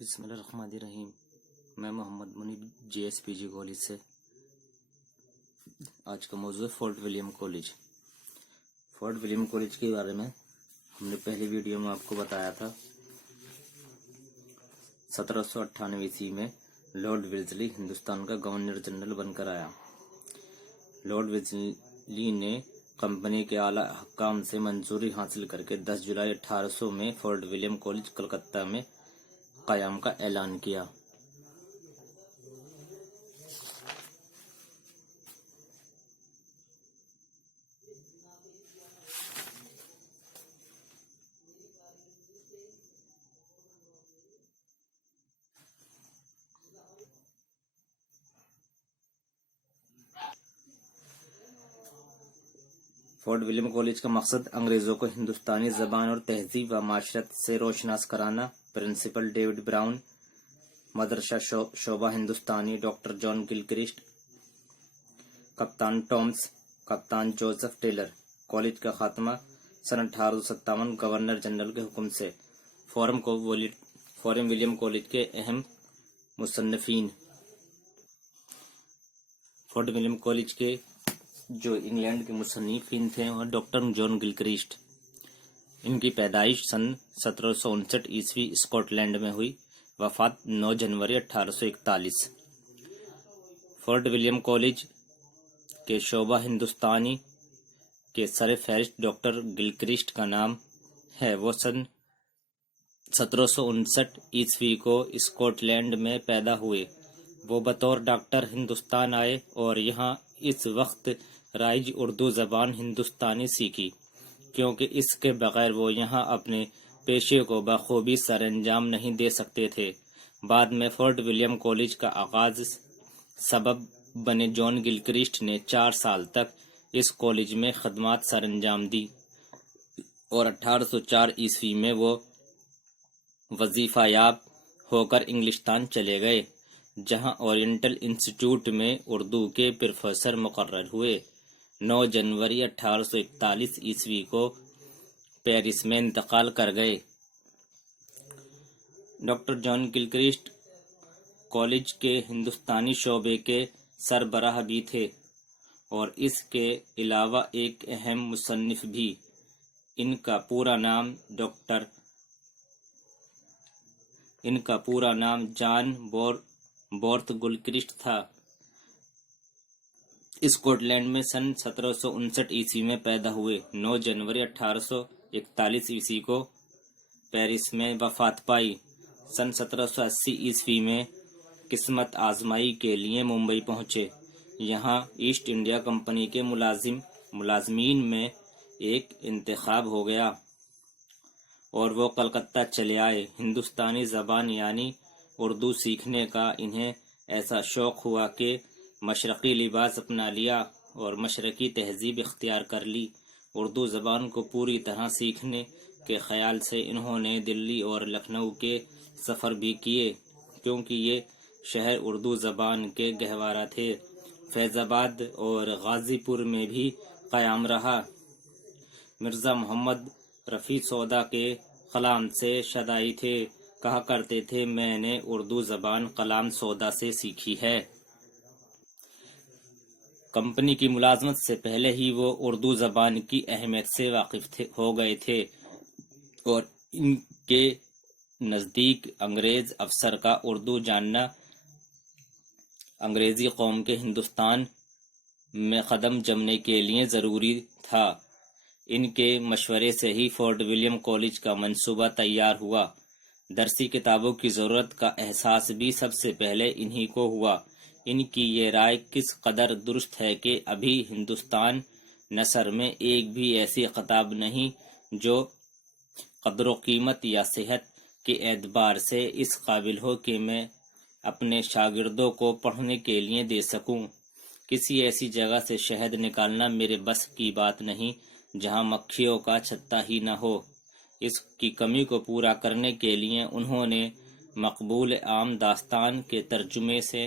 بسم اللہ الرحمن الرحیم۔ میں محمد منیب جے ایس پی جی کالج سے۔ آج کا موضوع ہے fort William college. Fort William college کے بارے میں ہم نے پہلی ویڈیو میں آپ کو بتایا تھا۔ 1798 عیسوی میں لارڈ ولزلی ہندوستان کا گورنر جنرل بن کر آیا۔ لارڈ ولزلی نے کمپنی کے اعلیٰ حکام سے منظوری حاصل کر کے 10 جولائی 1800 میں فورٹ ولیم کالج کلکتہ میں قیام کا اعلان کیا۔ فورٹ ولیم کالج کا مقصد انگریزوں کو ہندوستانی زبان اور تہذیب و معاشرت سے روشناس کرانا۔ پرنسپل ڈیوڈ براؤن، مدرسہ شعبہ ہندوستانی ڈاکٹر جان گلکرسٹ، کپتان ٹامس، کپتان جوزف ٹیلر۔ کالج کا خاتمہ سن 1857 گورنر جنرل کے حکم سے۔ فورٹ ولیم کالج کے اہم مصنفین۔ فورٹ ولیم کالج کے جو انگلینڈ کے مصنفین تھے وہ ڈاکٹر جان گلکرسٹ۔ ان کی پیدائش سن 1759 عیسوی اسکاٹ لینڈ میں ہوئی، وفات 9 جنوری 1841۔ فورٹ ولیم کالج کے شعبہ ہندوستانی کے سر فہرست ڈاکٹر گلکرسٹ کا نام ہے۔ وہ سن 1759 عیسوی کو اسکاٹ لینڈ میں پیدا ہوئے۔ وہ بطور ڈاکٹر ہندوستان آئے اور یہاں اس وقت رائج اردو زبان ہندوستانی سیکھی، کیونکہ اس کے بغیر وہ یہاں اپنے پیشے کو بخوبی سر انجام نہیں دے سکتے تھے۔ بعد میں فورٹ ولیم کالج کا آغاز سبب بنے جان گلکرسٹ نے 4 سال تک اس کالج میں خدمات سر انجام دی اور 1804 عیسوی میں وہ وظیفہ یاب ہو کر انگلستان چلے گئے، جہاں اورینٹل انسٹیٹیوٹ میں اردو کے پروفیسر مقرر ہوئے۔ 9 جنوری 1841 عیسوی کو پیرس میں انتقال کر گئے۔ ڈاکٹر جان گلکرسٹ کالج کے ہندوستانی شعبے کے سربراہ بھی تھے اور اس کے علاوہ ایک اہم مصنف بھی۔ ان کا پورا نام جان بورتھ گلکرسٹ تھا۔ اسکاٹ لینڈ میں سن 1759 عیسوی میں پیدا ہوئے۔ 9 جنوری 1841 عیسوی کو پیرس میں وفات پائی۔ سن 1780 عیسوی میں قسمت آزمائی کے لیے ممبئی پہنچے۔ یہاں ایسٹ انڈیا کمپنی کے ملازمین میں ایک انتخاب ہو گیا اور وہ کلکتہ چلے آئے۔ ہندوستانی زبان یعنی اردو سیکھنے کا انہیں ایسا شوق ہوا کہ مشرقی لباس اپنا لیا اور مشرقی تہذیب اختیار کر لی۔ اردو زبان کو پوری طرح سیکھنے کے خیال سے انہوں نے دلی اور لکھنؤ کے سفر بھی کیے، کیونکہ یہ شہر اردو زبان کے گہوارہ تھے۔ فیض آباد اور غازی پور میں بھی قیام رہا۔ مرزا محمد رفیع سودا کے کلام سے شدائی تھے، کہا کرتے تھے میں نے اردو زبان کلام سودا سے سیکھی ہے۔ کمپنی کی ملازمت سے پہلے ہی وہ اردو زبان کی اہمیت سے واقف ہو گئے تھے اور ان کے نزدیک انگریز افسر کا اردو جاننا انگریزی قوم کے ہندوستان میں قدم جمنے کے لیے ضروری تھا۔ ان کے مشورے سے ہی فورٹ ولیم کالج کا منصوبہ تیار ہوا۔ درسی کتابوں کی ضرورت کا احساس بھی سب سے پہلے انہی کو ہوا۔ ان کی یہ رائے کس قدر درست ہے کہ ابھی ہندوستان نثر میں ایک بھی ایسی کتاب نہیں جو قدر و قیمت یا صحت کے اعتبار سے اس قابل ہو کہ میں اپنے شاگردوں کو پڑھنے کے لیے دے سکوں۔ کسی ایسی جگہ سے شہد نکالنا میرے بس کی بات نہیں جہاں مکھیوں کا چھتا ہی نہ ہو۔ اس کی کمی کو پورا کرنے کے لیے انہوں نے مقبول عام داستان کے ترجمے سے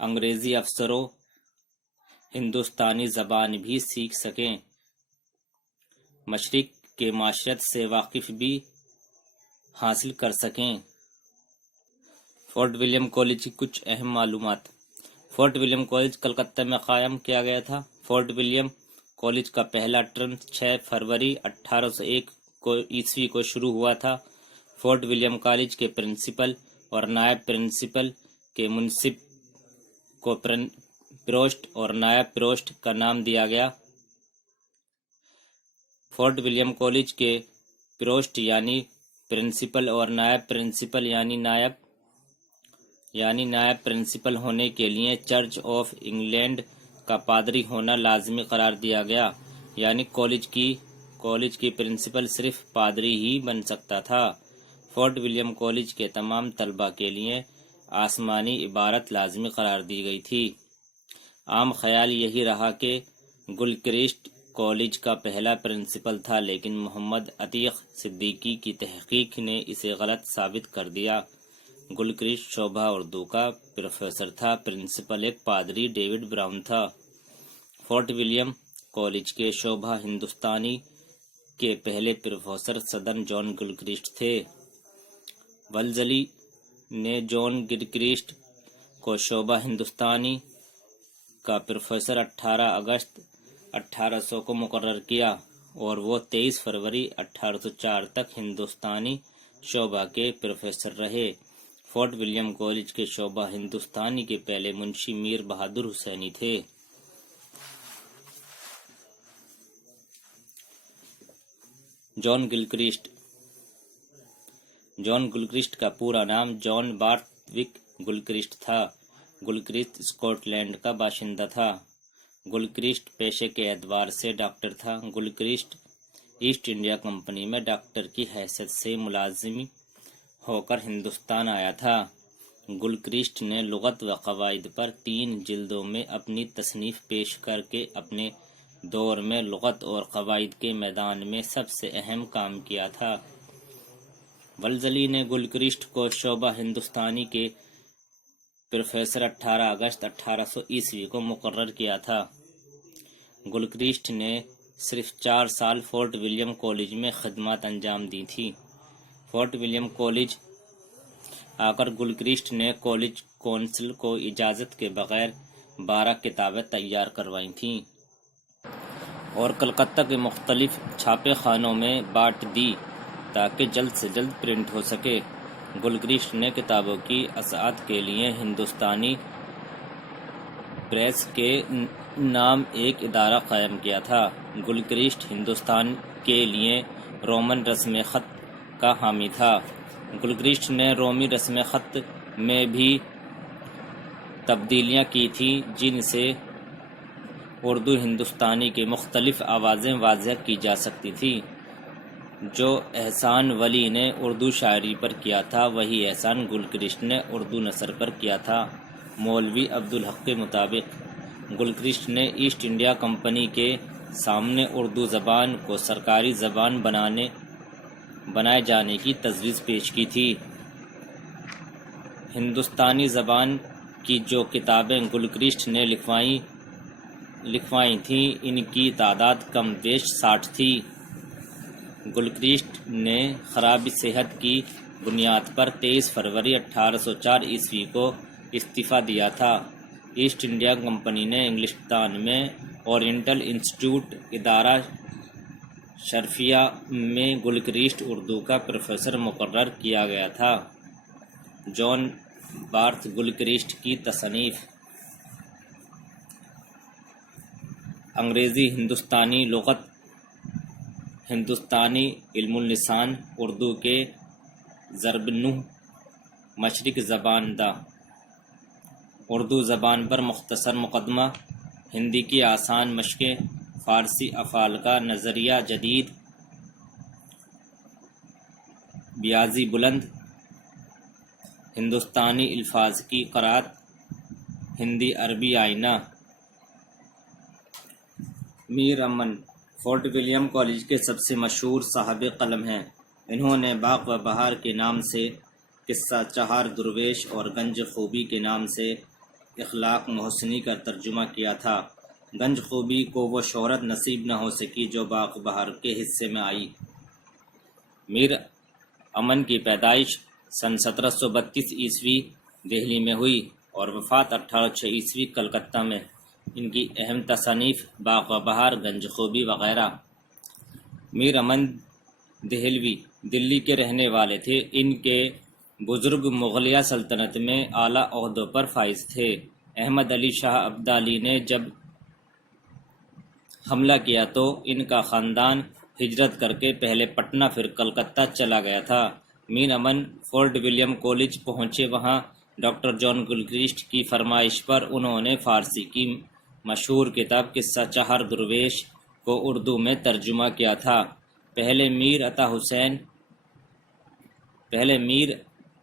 انگریزی افسروں ہندوستانی زبان بھی سیکھ سکیں، مشرق کے معاشرت سے واقف بھی حاصل کر سکیں۔ فورٹ ولیم کالج کی کچھ اہم معلومات۔ فورٹ ولیم کالج کلکتہ میں قائم کیا گیا تھا۔ فورٹ ولیم کالج کا پہلا ٹرم 6 فروری 1801 عیسوی کو شروع ہوا تھا۔ فورٹ ولیم کالج کے پرنسپل اور نائب پرنسپل کے منصب کو پروسٹ اور نائب پروسٹ کا نام دیا گیا۔ فورٹ ولیم کالج کے پروسٹ یعنی پرنسپل اور نائب پرنسپل یعنی نائب پرنسپل ہونے کے لیے چرچ آف انگلینڈ کا پادری ہونا لازمی قرار دیا گیا، یعنی کالج کی پرنسپل صرف پادری ہی بن سکتا تھا۔ فورٹ ولیم کالج کے تمام طلباء کے لیے آسمانی عبارت لازمی قرار دی گئی تھی۔ عام خیال یہی رہا کہ گلکرسٹ کالج کا پہلا پرنسپل تھا، لیکن محمد عتیق صدیقی کی تحقیق نے اسے غلط ثابت کر دیا۔ گلکرسٹ شعبہ اردو کا پروفیسر تھا، پرنسپل ایک پادری ڈیوڈ براؤن تھا۔ فورٹ ولیم کالج کے شعبہ ہندوستانی کے پہلے پروفیسر صدر جان گلکرسٹ تھے۔ ولزلی نے جان گلکرسٹ کو شعبہ ہندوستانی کا پروفیسر 18 اگست 1800 کو مقرر کیا اور وہ 23 فروری 1804 تک ہندوستانی شعبہ کے پروفیسر رہے۔ فورٹ ولیم کالج کے شعبہ ہندوستانی کے پہلے منشی میر بہادر حسینی تھے۔ جان گلکرسٹ کا پورا نام جان بارتھوک گلکرسٹ تھا۔ گلکرسٹ اسکاٹ لینڈ کا باشندہ تھا۔ گلکرسٹ پیشے کے اعتبار سے ڈاکٹر تھا۔ گلکرسٹ ایسٹ انڈیا کمپنی میں ڈاکٹر کی حیثیت سے ملازم ہو کر ہندوستان آیا تھا۔ گلکرسٹ نے لغت و قواعد پر 3 جلدوں میں اپنی تصنیف پیش کر کے اپنے دور میں لغت اور قواعد کے میدان میں سب سے اہم کام کیا تھا۔ ولزلی نے گلکرسٹ کو شعبہ ہندوستانی کے پروفیسر 18 اگست 1800 عیسوی کو مقرر کیا تھا۔ گلکرسٹ نے صرف 4 سال فورٹ ولیم کالج میں خدمات انجام دی تھی۔ فورٹ ولیم کالج آ کر گلکرسٹ نے کالج کونسل کو اجازت کے بغیر 12 کتابیں تیار کروائی تھیں اور کلکتہ کے مختلف چھاپے خانوں میں بانٹ دی تاکہ جلد سے جلد پرنٹ ہو سکے۔ گلکرسٹ نے کتابوں کی اشاعت کے لیے ہندوستانی پریس کے نام ایک ادارہ قائم کیا تھا۔ گلکرسٹ ہندوستان کے لیے رومن رسم خط کا حامی تھا۔ گلکرسٹ نے رومی رسم خط میں بھی تبدیلیاں کی تھیں جن سے اردو ہندوستانی کے مختلف آوازیں واضح کی جا سکتی تھی۔ جو احسان ولی نے اردو شاعری پر کیا تھا وہی احسان گلکرسٹ نے اردو نثر پر کیا تھا۔ مولوی عبدالحق کے مطابق گلکرسٹ نے ایسٹ انڈیا کمپنی کے سامنے اردو زبان کو سرکاری زبان بنائے جانے کی تجویز پیش کی تھی۔ ہندوستانی زبان کی جو کتابیں گلکرسٹ نے لکھوائی تھیں ان کی تعداد کم بیش 60 تھی۔ گلکرسٹ نے خراب صحت کی بنیاد پر 23 فروری 1804 عیسوی کو استعفیٰ دیا تھا۔ ایسٹ انڈیا کمپنی نے انگلستان میں اورینٹل انسٹیٹیوٹ ادارہ شرفیہ میں گلکرسٹ اردو کا پروفیسر مقرر کیا گیا تھا۔ جان بارتھ گلکرسٹ کی تصنیف انگریزی ہندوستانی لغت ہندوستانی علم اللسان اردو کے ضرب نحو مشرق زبان دا اردو زبان پر مختصر مقدمہ ہندی کی آسان مشقیں فارسی افعال کا نظریہ جدید بیاضی بلند ہندوستانی الفاظ کی قرأت ہندی عربی آئینہ میر امن فورٹ ولیم کالج کے سب سے مشہور صاحب قلم ہیں۔ انہوں نے باغ و بہار کے نام سے قصہ چہار درویش اور گنج خوبی کے نام سے اخلاق محسنی کا ترجمہ کیا تھا۔ گنج خوبی کو وہ شہرت نصیب نہ ہو سکی جو باغ بہار کے حصے میں آئی۔ میر امن کی پیدائش سن 1732 عیسوی دہلی میں ہوئی اور وفات 1806 عیسوی کلکتہ میں۔ ان کی اہم تصانیف باغ و بہار، گنج خوبی وغیرہ۔ میر امن دہلوی دلی کے رہنے والے تھے۔ ان کے بزرگ مغلیہ سلطنت میں اعلیٰ عہدوں پر فائز تھے۔ احمد علی شاہ ابدالی نے جب حملہ کیا تو ان کا خاندان ہجرت کر کے پہلے پٹنہ پھر کلکتہ چلا گیا تھا۔ میر امن فورٹ ولیم کالج پہنچے۔ وہاں ڈاکٹر جان گلکرسٹ کی فرمائش پر انہوں نے فارسی کی مشہور کتاب قصہ چہار درویش کو اردو میں ترجمہ کیا تھا۔ پہلے میر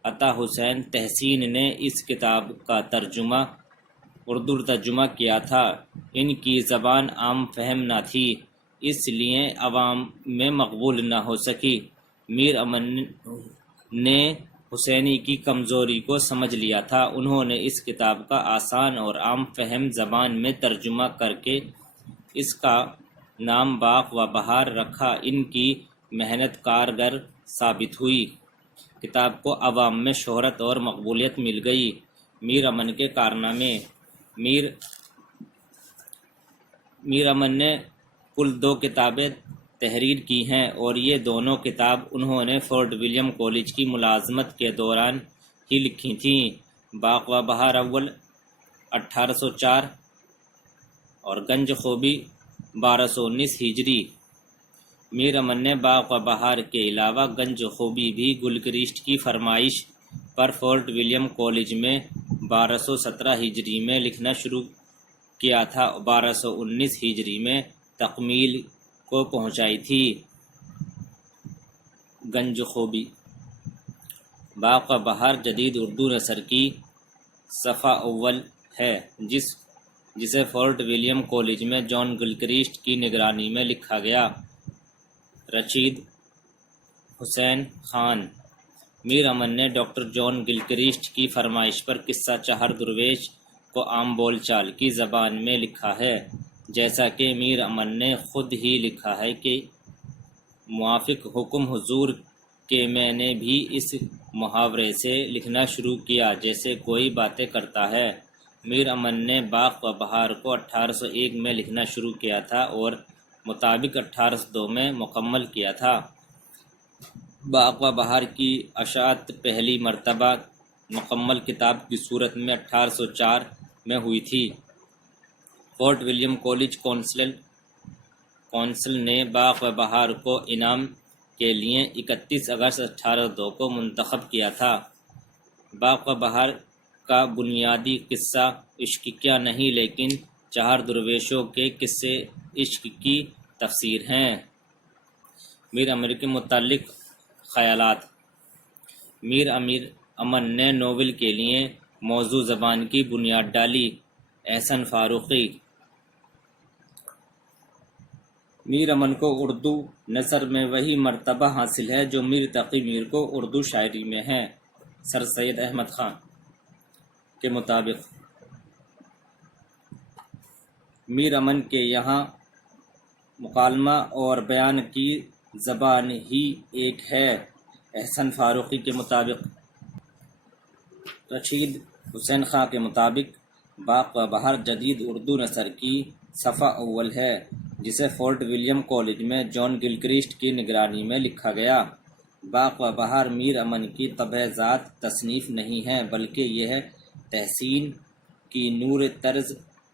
عطا حسین تحسین نے اس کتاب کا اردو ترجمہ کیا تھا۔ ان کی زبان عام فہم نہ تھی، اس لیے عوام میں مقبول نہ ہو سکی۔ میر امن نے حسینی کی کمزوری کو سمجھ لیا تھا۔ انہوں نے اس کتاب کا آسان اور عام فہم زبان میں ترجمہ کر کے اس کا نام باغ و بہار رکھا۔ ان کی محنت کارگر ثابت ہوئی۔ کتاب کو عوام میں شہرت اور مقبولیت مل گئی۔ میر امن کے کارنامے۔ میر امن نے کل 2 کتابیں تحریر کی ہیں اور یہ دونوں کتاب انہوں نے فورٹ ولیم کالج کی ملازمت کے دوران ہی لکھی تھیں۔ باغ و بہار اول 1804 اور گنج خوبی 1219 ہجری۔ میر امن نے باغ و بہار کے علاوہ گنج خوبی بھی گلکرسٹ کی فرمائش پر فورٹ ولیم کالج میں 1217 ہجری میں لکھنا شروع کیا تھا۔ 1219 ہجری میں تکمیل کو پہنچائی تھی۔ گنج خوبی باغ و بہار جدید اردو نثر کی صفحہ اول ہے، جسے فورٹ ولیم کالج میں جان گلکرسٹ کی نگرانی میں لکھا گیا۔ رشید حسین خان۔ میر امن نے ڈاکٹر جان گلکرسٹ کی فرمائش پر قصہ چہار درویش کو عام بول چال کی زبان میں لکھا ہے۔ جیسا کہ میر امن نے خود ہی لکھا ہے کہ موافق حکم حضور کے میں نے بھی اس محاورے سے لکھنا شروع کیا جیسے کوئی باتیں کرتا ہے۔ میر امن نے باغ و بہار کو 1801 میں لکھنا شروع کیا تھا اور مطابق 1802 میں مکمل کیا تھا۔ باغ و بہار کی اشاعت پہلی مرتبہ مکمل کتاب کی صورت میں 1804 میں ہوئی تھی۔ فورٹ ولیم کالج کونسل نے باغ و بہار کو انعام کے لیے 31 اگست 1802 کو منتخب کیا تھا۔ باغ و بہار کا بنیادی قصہ عشق کیا نہیں لیکن چہار درویشوں کے قصے عشق کی تفسیر ہیں۔ میر امن کے متعلق خیالات۔ میر امن نے ناول کے لیے موضوع زبان کی بنیاد ڈالی۔ احسن فاروقی۔ میر امن کو اردو نثر میں وہی مرتبہ حاصل ہے جو میر تقی میر کو اردو شاعری میں ہے۔ سر سید احمد خان کے مطابق میر امن کے یہاں مکالمہ اور بیان کی زبان ہی ایک ہے۔ احسن فاروقی کے مطابق رشید حسین خان کے مطابق باغ و بہار جدید اردو نثر کی صفحہ اول ہے، جسے فورٹ ولیم کالج میں جان گلکرسٹ کی نگرانی میں لکھا گیا۔ باغ و بہار میر امن کی طبع ذات تصنیف نہیں ہے بلکہ یہ تحسین کی نور طرز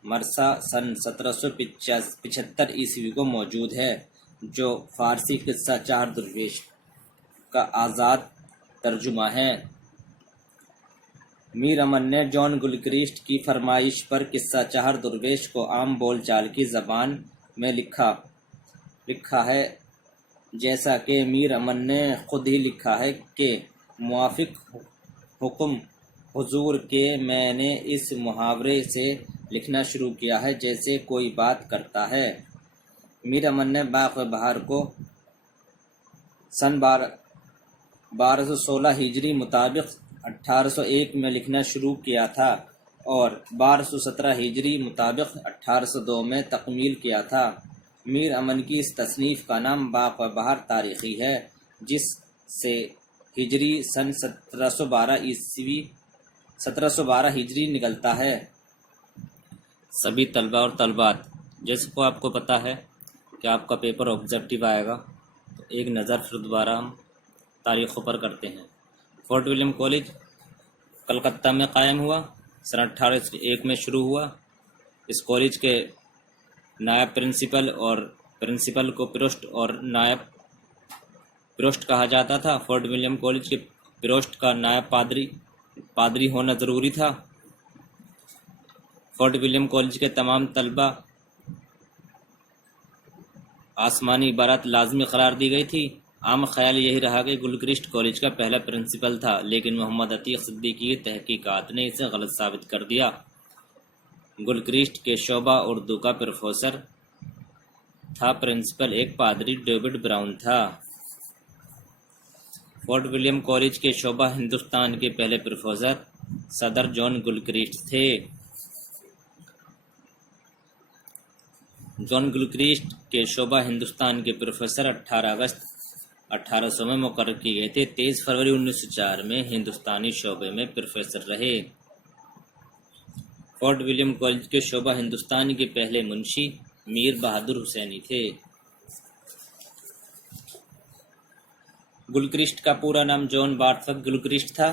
مرثا سن 1775 عیسوی کو موجود ہے، جو فارسی قصہ چہار درویش کا آزاد ترجمہ ہے۔ میر امن نے جان گلکرسٹ کی فرمائش پر قصہ چہار درویش کو عام بول چال کی زبان میں لکھا ہے، جیسا کہ میر امن نے خود ہی لکھا ہے کہ موافق حکم حضور کے میں نے اس محاورے سے لکھنا شروع کیا ہے جیسے کوئی بات کرتا ہے۔ میر امن نے باغ و بہار کو سن 1216 ہجری مطابق 1801 میں لکھنا شروع کیا تھا اور 1217 ہجری مطابق 1802 میں تکمیل کیا تھا۔ میر امن کی اس تصنیف کا نام باغ و بہار تاریخی ہے، جس سے ہجری سن 1712 عیسوی 1712 ہجری نکلتا ہے۔ سبھی طلبہ اور طلبات، جیسے کو آپ کو پتہ ہے کہ آپ کا پیپر آبجیکٹیو آئے گا، تو ایک نظر پھر دوبارہ ہم تاریخوں پر کرتے ہیں۔ فورٹ ولیم کالج کلکتہ میں قائم ہوا، سن 1801 میں شروع ہوا۔ اس کالج کے نائب پرنسپل کو پروسٹ اور نائب پروسٹ کہا جاتا تھا۔ فورٹ ولیم کالج کے پروسٹ کا نائب پادری ہونا ضروری تھا۔ فورٹ ولیم کالج کے تمام طلبہ آسمانی عبارت لازمی قرار دی گئی تھی۔ عام خیال یہی رہا کہ گلکرسٹ کالج کا پہلا پرنسپل تھا، لیکن محمد عتیق صدیقی کی تحقیقات نے اسے غلط ثابت کر دیا۔ گلکرسٹ کے شعبہ اردو کا پروفیسر تھا، پرنسپل ایک پادری ڈیوڈ براؤن تھا۔ فورٹ ولیم کالج کے شعبہ ہندوستان کے پہلے پروفیسر صدر جان گلکرسٹ تھے۔ جان گلکرسٹ کے شعبہ ہندوستان کے پروفیسر 18 اگست 1800 میں مقرر کیے گئے تھے۔ 23 فروری 1904 میں ہندوستانی شعبے میں پروفیسر رہے۔ فورٹ ولیم کالج کے شعبہ ہندوستان کے پہلے منشی میر بہادر حسینی تھے۔ گلکرسٹ کا پورا نام جان بارتھک گلکرسٹ تھا۔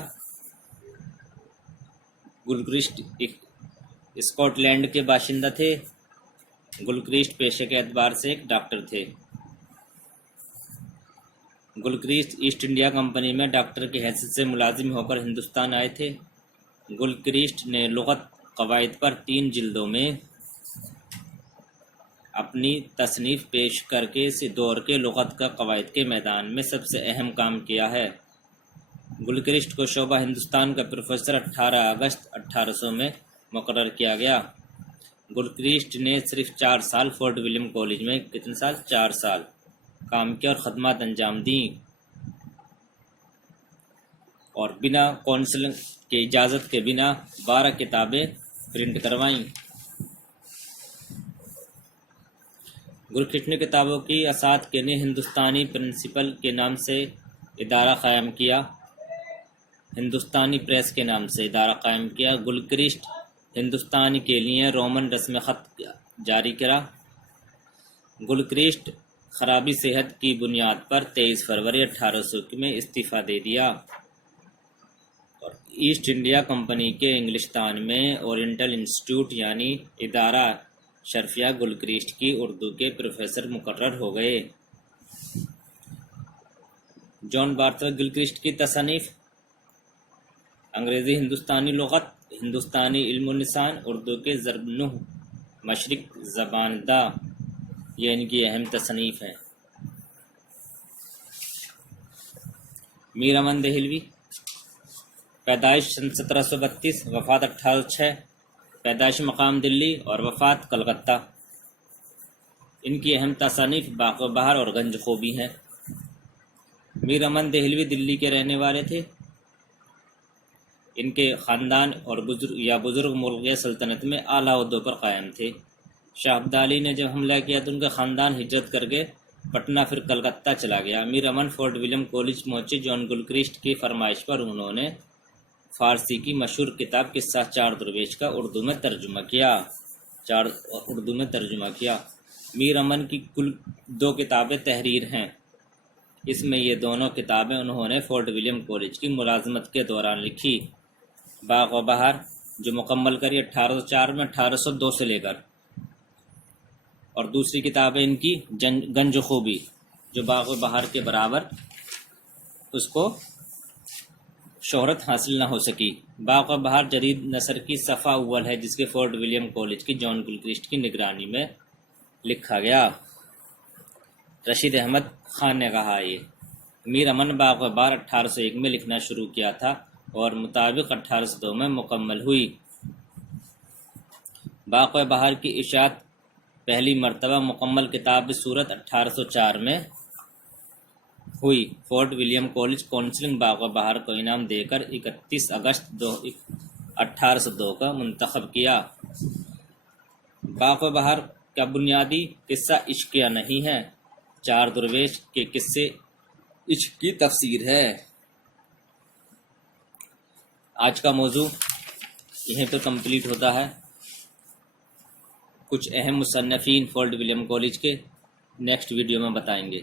گلکرسٹ اسکاٹ لینڈ کے باشندہ تھے۔ گلکرسٹ پیشے کے اعتبار سے ایک ڈاکٹر تھے۔ گلکرسٹ ایسٹ انڈیا کمپنی میں ڈاکٹر کی حیثیت سے ملازم ہو کر ہندوستان آئے تھے۔ گلکرسٹ نے لغت قواعد پر 3 جلدوں میں اپنی تصنیف پیش کر کے اس دور کے لغت کا قواعد کے میدان میں سب سے اہم کام کیا ہے۔ گلکرسٹ کو شعبہ ہندوستان کا پروفیسر 18 اگست 1800 میں مقرر کیا گیا۔ گلکرسٹ نے صرف 4 سال فورٹ ولیم کالج میں 4 سال کام کیا اور خدمات انجام دیں، اور بنا کونسل کی اجازت کے بنا 12 کتابیں پرنٹ کروائیں۔ گلکرسٹ نے کتابوں کی اشاعت کے لیے ہندوستانی پرنسپل کے نام سے ادارہ قائم کیا، ہندوستانی پریس کے نام سے ادارہ قائم کیا۔ گلکرسٹ ہندوستان کے لیے رومن رسم خط جاری کرا۔ گلکرسٹ خرابی صحت کی بنیاد پر 23 فروری 1800 میں استعفیٰ دے دیا اور ایسٹ انڈیا کمپنی کے انگلستان میں اورینٹل انسٹیٹیوٹ یعنی ادارہ شرفیہ گلکرسٹ کی اردو کے پروفیسر مقرر ہو گئے۔ جان بارتھک گلکرسٹ کی تصانیف انگریزی ہندوستانی لغت، ہندوستانی علم و لسان، اردو کے ضرب نحو، مشرق زبان دا، یہ ان کی اہم تصنیف ہیں۔ میر امن دہلوی، پیدائش سن 1732، وفات 1806، پیدائش مقام دلی اور وفات کلکتہ۔ ان کی اہم تصانیف باغ و بہار اور گنج خوبی ہیں۔ میر امن دہلوی دلی کے رہنے والے تھے۔ ان کے خاندان اور بزرگ مغلیہ سلطنت میں اعلیٰ عہدوں پر قائم تھے۔ شاہ عبدالی نے جب حملہ کیا تو ان کا خاندان ہجرت کر کے پٹنہ پھر کلکتہ چلا گیا۔ میر امن فورٹ ولیم کالج پہنچے۔ جان گلکرسٹ کی فرمائش پر انہوں نے فارسی کی مشہور کتاب قصہ چار درویش کا اردو میں ترجمہ کیا۔ میر امن کی کل 2 کتابیں تحریر ہیں۔ اس میں یہ دونوں کتابیں انہوں نے فورٹ ولیم کالج کی ملازمت کے دوران لکھی۔ باغ و بہار جو مکمل کری 1804 میں 1802 سے لے کر، اور دوسری کتابیں ان کی گنج خوبی جو باغ و بہار کے برابر اس کو شہرت حاصل نہ ہو سکی۔ باغ و بہار جدید نثر کی صفحہ اول ہے جس کے فورٹ ولیم کالج کی جان گلکرسٹ کی نگرانی میں لکھا گیا۔ رشید احمد خان نے کہا یہ میر امن باغ و بہار 1801 میں لکھنا شروع کیا تھا اور مطابق 1802 میں مکمل ہوئی۔ باغ و بہار کی اشاعت پہلی مرتبہ مکمل کتاب صورت 1804 میں ہوئی۔ فورٹ ولیم کالج کونسل باغ و بہار کو انعام دے کر 31 اگست 1802 کا منتخب کیا۔ باغ و بہار کا بنیادی قصہ عشقیہ نہیں ہے، 4 درویش کے قصے عشق کی تفسیر ہے۔ آج کا موضوع یہیں پر کمپلیٹ ہوتا ہے کچھ اہم مصنفین فورٹ ولیم کالج کے، نیکسٹ ویڈیو میں بتائیں گے۔